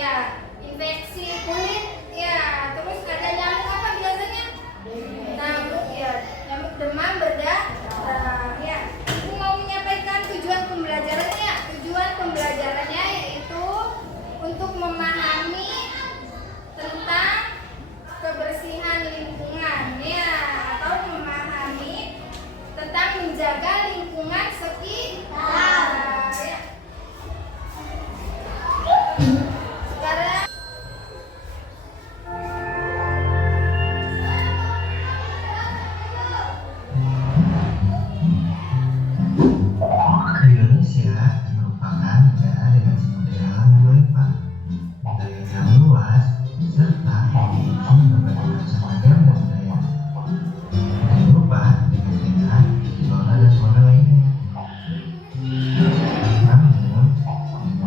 Ya, infeksi kulit, ya, terus ada nyamuk apa biasanya? Nyamuk, ya, nyamuk demam berdarah, ya. Ibu mau menyampaikan tujuan pembelajarannya. Tujuan pembelajarannya yaitu untuk memahami tentang kebersihan lingkungan, ya, atau memahami tentang menjaga lingkungan sekitar. Ya. Sekarang Indonesia merupakan negara dengan sumber daya alam yang melimpah, budaya yang luas, serta memiliki berbagai macam ragam dan budaya yang berupa dengan flora dan fauna lainnya. Namun, dengan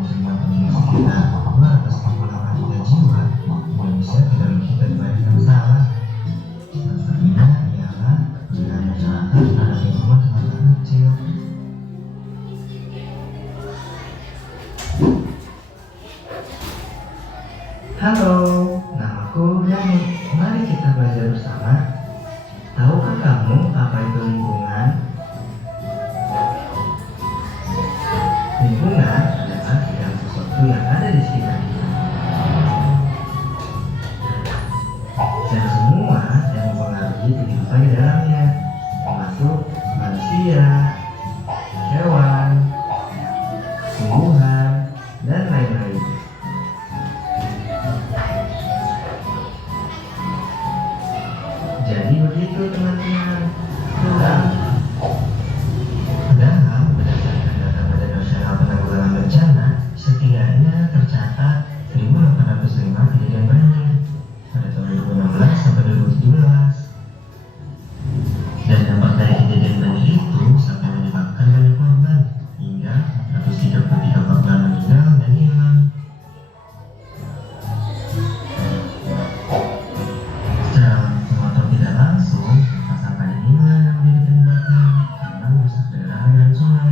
jumlah penduduk sekitar 268 juta jiwa, Indonesia tidak luput dari banyak masalah. Salah satunya ialah kepedulian masyarakat terhadap lingkungan semasa kecil. Halo, namaku Dani. Mari kita belajar bersama. Tahukah kamu apa itu lingkungan? Lingkungan adalah segala sesuatu yang ada di sekitar kita. Dan semua yang mempengaruhi kehidupan di dalamnya, termasuk manusia, hewan, tumbuhan, dan lain-lain. Jadi begitu teman-teman. Padahal berdasarkan data Badan Nasional Penanggulangan Bencana, setidaknya tercatat 1.805 kejadian banjir pada tahun 2016 sampai 2017. Dan dampak dari kejadian banjir itu sampai menyebabkan banyak korban, hingga 133 korban meninggal dan hilang. Secara langsung atau tidak langsung, sampah inilah yang menjadi penyebabnya karena merusak daerah dan sungai.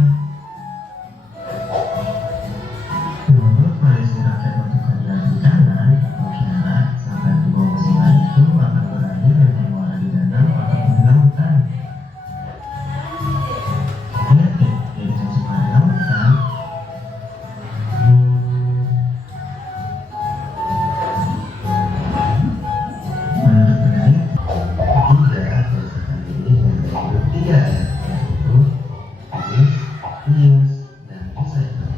Menurut Koalisi Rakyat untuk Keadilan Perikanan atau KIARA, sampah yang dibuang ke sungai itu akan berakhir dan mengelola di danau ataupun di lautan. Lihat deh, jadi sampah di lautan. Menurut peneliti, kerusakan ini mengandung 3 R, yaitu reduce, reuse, dan recycle.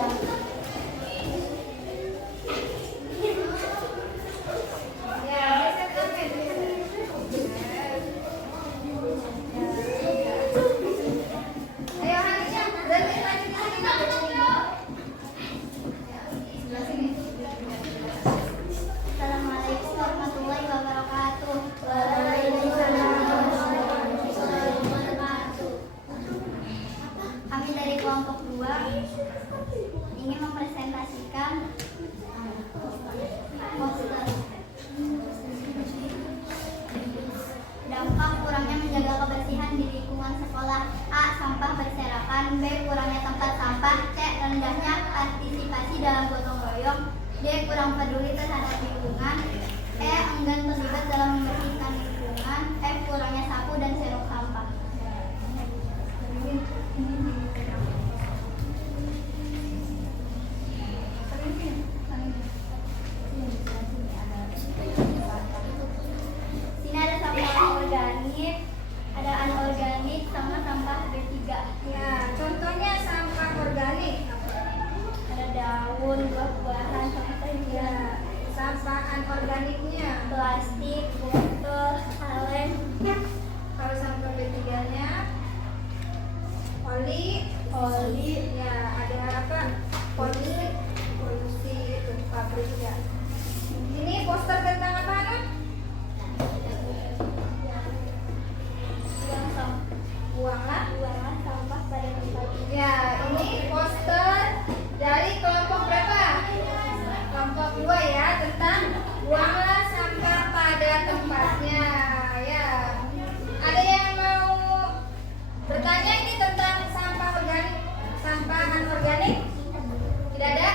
Assalamualaikum warahmatullahi wabarakatuh. Waalaikumsalam warahmatullahi wabarakatuh. Kami dari kelompok 2 ingin mempresentasikan poster dampak kurangnya menjaga kebersihan di lingkungan sekolah. A. Sampah berserakan. B. Kurangnya tempat sampah. C. Rendahnya partisipasi dalam gotong royong. D. Kurang peduli terhadap lingkungan. E. Enggan terlibat dalam membersihkan lingkungan. F. Kurangnya sapu dan serok sampah. Sini ada sampah organik, ada anorganik, sama sampah B3. Ya, contohnya sampah organik. Ada daun, buah-buahan, sama sayuran. Ya, sampah anorganiknya plastik, botol, kaleng. Kalau sampah B3-nya oli, ya ada apa? Polusi itu pabrik ya. Ini poster tentang apa, Nun? Buanglah sampah pada tempatnya. Ya, ini poster dari kelompok berapa? Kelompok 2 ya, tentang buanglah sampah pada tempatnya. Ya. Ada yang mau bertanya ini tentang sampah organik, sampah anorganik? Tidak ada?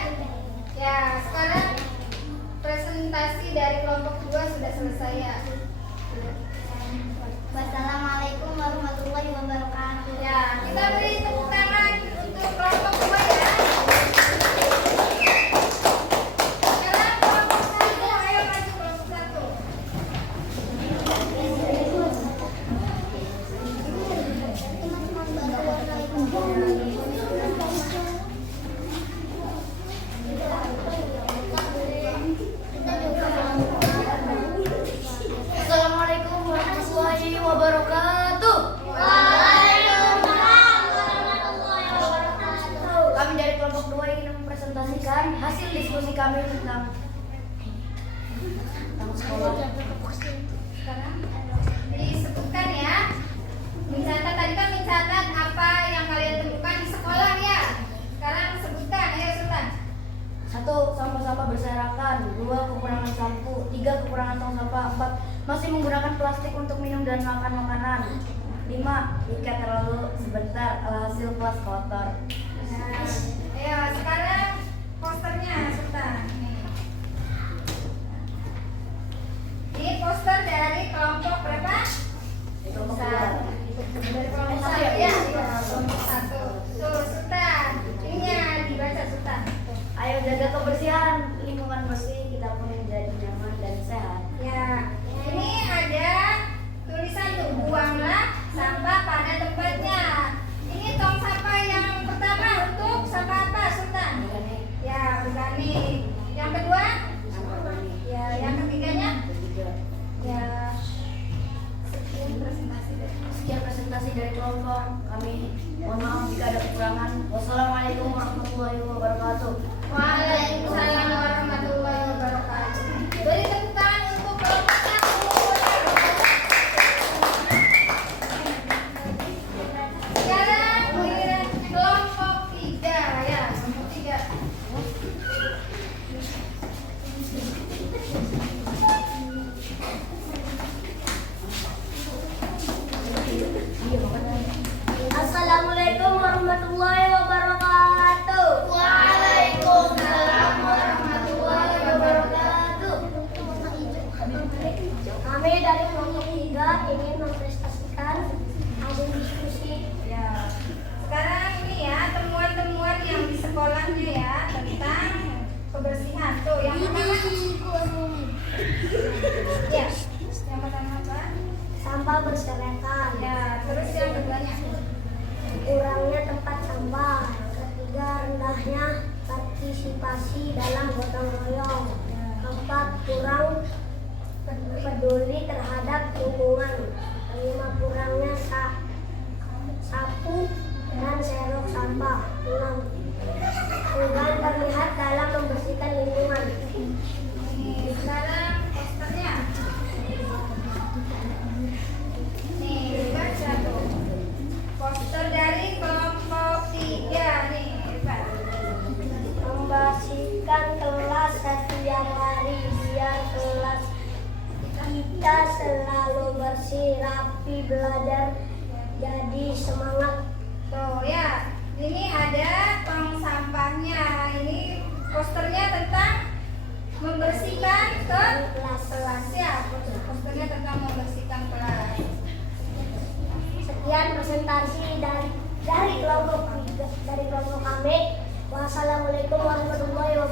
Ya, sekarang presentasi dari kelompok 2 sudah selesai ya. Wassalamualaikum warahmatullahi wabarakatuh. Ya, kita beri tepuk tangan untuk kelompok 2 ya. Sekarang kelompok 1, ayo maju kelompok 1. Assalamualaikum warahmatullahi wabarakatuh. Waalaikumsalam warahmatullahi wabarakatuh. Kami dari kelompok 2 ingin mempresentasikan hasil diskusi kami tentang sekolah. Sekarang disebutkan ya. Mencatat tadi kan mencatat apa yang kalian temukan di sekolah ya. Sekarang sebutkan, ayo Sultan. 1. Sampah-sampah berserakan. 2. Kekurangan sapu. 3. Kekurangan tong sampah. 4. Masih menggunakan plastik untuk minum dan makan makanan. 5. Ikat terlalu sebentar, alhasil kelas kotor. Nah, ayo sekarang posternya Sultan. Ini poster dari kelompok berapa? Kelompok Satu. Dari kelompok 1 ya. Iya, kelompok 1. Tuh Sultan. Ininya dibaca Sultan. Ayo jaga kebersihan, lingkungan bersih, kita pun menjadi nyaman dan sehat. Ya, ini ada tulisan tuh, buanglah sampah pada tempatnya. Ini tong sampah yang pertama untuk sampah apa Sultan? Organik. Ya, organik. Yang kedua? Ya, yang ketiganya? Ya, Sekian presentasi dari kelompok kami. Mohon maaf jika ada kekurangan. Wassalamualaikum warahmatullahi wabarakatuh. Waalaikumsalam warahmatullahi wabarakatuh. Beri tepuk tangan untuk kelompok 1. Sekarang giliran kelompok 3 ya, kelompok 3. Assalamualaikum warahmatullahi wabarakatuh. Waalaikumsalam warahmatullahi wabarakatuh. Kami dari kelompok 3 ingin mempresentasikan hasil diskusi. Ya. Sekarang ini ya temuan-temuan yang di sekolahnya ya tentang kebersihan. Tuh yang pertama. Ya. Yang pertama apa? Sampah berserakan. Ya, terus yang keduanya. Kurangnya tempat sampah. Ketiga, rendahnya partisipasi dalam gotong royong. 4. Kurang peduli terhadap lingkungan. 5. Kurangnya sapu dan serok sampah. 6. Enggan terlihat dalam membersihkan lingkungan. Sekarang posternya. Nih, baca tuh. Poster dari kelompok 3 nih, Pak. Membersihkan kelas setiap hari biar kelas kita selalu bersih, rapi, belajar jadi semangat. Tuh ya, ini ada tong sampahnya. Ini posternya tentang membersihkan kelas ya. Posternya tentang membersihkan kelas. Sekian presentasi dari kelompok kami. Wassalamualaikum warahmatullahi wabarakatuh.